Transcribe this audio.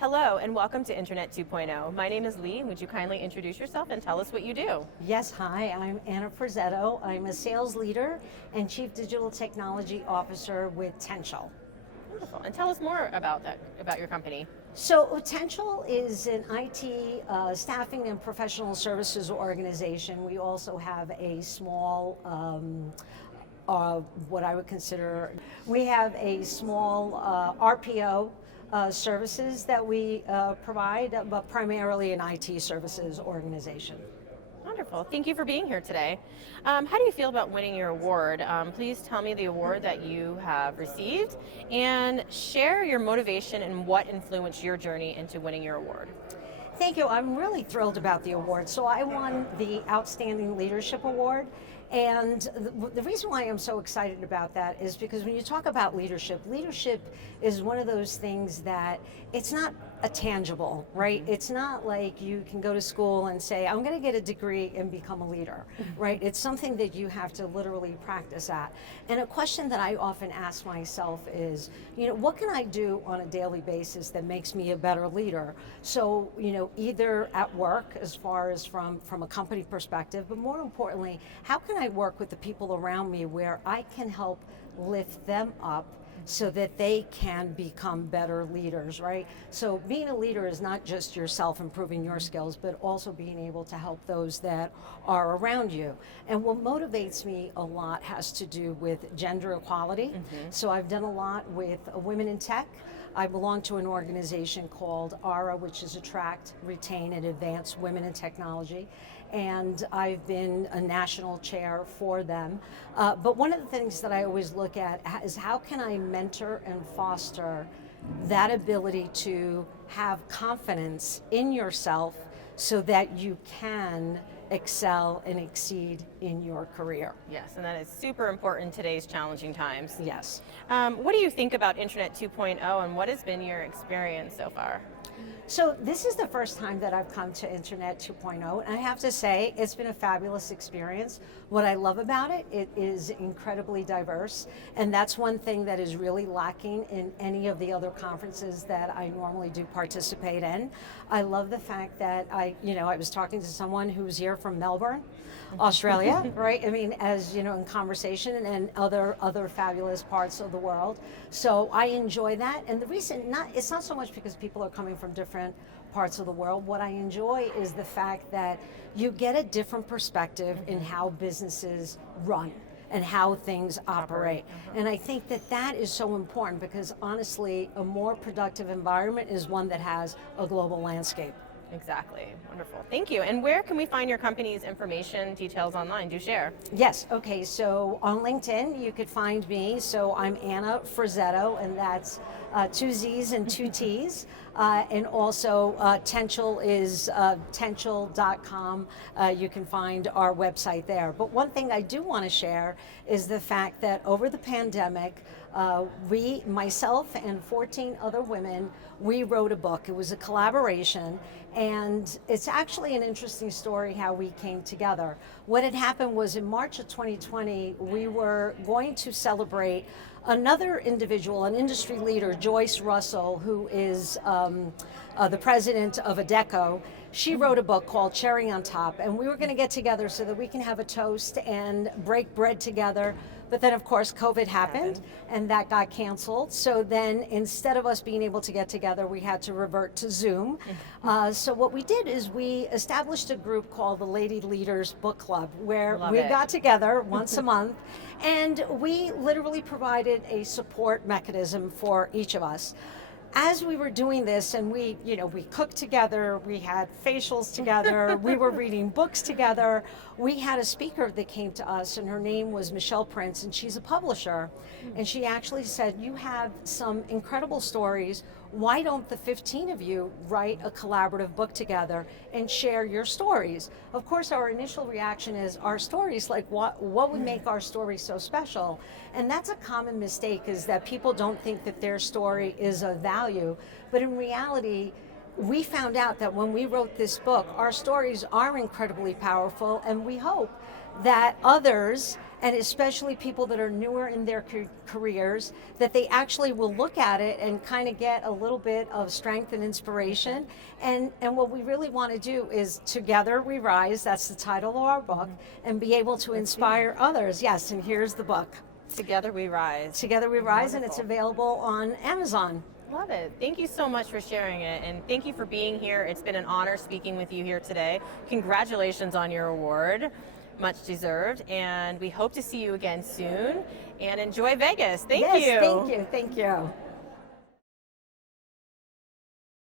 Hello and welcome to Internet 2.0. My name is Lee. Would you kindly introduce yourself and tell us what you do? Yes, hi, I'm Anna Frazzetto. I'm a sales leader and Chief Digital Technology Officer with Tential. Wonderful. And tell us more about about your company. So Tential is an IT staffing and professional services organization. We also have a small what I would consider, we have a small RPO services that we provide, but primarily an IT services organization. Wonderful. Thank you for being here today. How do you feel about winning your award? Please tell me the award that you have received and share your motivation and what influenced your journey into winning your award. Thank you. I'm really thrilled about the award. So I won the Outstanding Leadership Award. And the reason why I'm so excited about that is because when you talk about leadership, leadership is one of those things that it's not a tangible, right? It's not like you can go to school and say, I'm going to get a degree and become a leader, right? It's something that you have to literally practice at. And a question that I often ask myself is, what can I do on a daily basis that makes me a better leader? So, either at work, as far as from a company perspective, but more importantly, how can I work with the people around me where I can help lift them up so that they can become better leaders, right? So being a leader is not just yourself improving your skills, but also being able to help those that are around you. And what motivates me a lot has to do with gender equality. So I've done a lot with women in tech. I belong to an organization called ARA, which is Attract, Retain, and Advance Women in Technology. And I've been a national chair for them. But one of the things that I always look at is how can I mentor and foster that ability to have confidence in yourself so that you can excel and exceed in your career. Yes, and that is super important in today's challenging times. Yes. What do you think about Internet 2.0 and what has been your experience so far? So this is the first time that I've come to Internet 2.0, and I have to say it's been a fabulous experience. What I love about it, it is incredibly diverse, and that's one thing that is really lacking in any of the other conferences that I normally do participate in. I love the fact that I was talking to someone who's here from Melbourne, Australia, right? I mean, as in conversation, and other fabulous parts of the world. So I enjoy that, and the reason it's not so much because people are coming from different parts of the world. What I enjoy is the fact that you get a different perspective in how businesses run and how things operate. And I think that is so important because honestly, a more productive environment is one that has a global landscape. Exactly. Wonderful. Thank you. And where can we find your company's information, details online? Do share. Yes. Okay. So on LinkedIn, you could find me. So I'm Anna Frazzetto, and that's 2 Z's and 2 T's. And also Tential is Tential.com. You can find our website there. But one thing I do want to share is the fact that over the pandemic, myself and 14 other women, we wrote a book. It was a collaboration, and it's actually an interesting story how we came together. What had happened was in March of 2020, we were going to celebrate another individual, an industry leader, Joyce Russell, who is the president of Adecco. She wrote a book called Cherry on Top, and we were going to get together so that we can have a toast and break bread together. But then, of course, COVID happened, and that got canceled. So then, instead of us being able to get together, we had to revert to Zoom. So what we did is we established a group called the Lady Leaders Book Club, where we got together once a month, and we literally provided a support mechanism for each of us. As we were doing this, and we cooked together, we had facials together, we were reading books together, we had a speaker that came to us, and her name was Michelle Prince, and she's a publisher. And she actually said, you have some incredible stories. Why don't the 15 of you write a collaborative book together and share your stories? Of course, our initial reaction is our stories, like what would make our story so special? And that's a common mistake, is that people don't think that their story is of value. But in reality, we found out that when we wrote this book, our stories are incredibly powerful, and we hope that others, and especially people that are newer in their careers, that they actually will look at it and kind of get a little bit of strength and inspiration. And what we really want to do is Together We Rise, that's the title of our book, and be able to inspire others. Yes, and here's the book. Together We Rise. Together We Rise, Wonderful. and it's available on Amazon. Love it. Thank you so much for sharing it, and thank you for being here. It's been an honor speaking with you here today. Congratulations on your award. Much deserved, and we hope to see you again soon. And enjoy Vegas. Thank you. Yes, thank you. Thank you.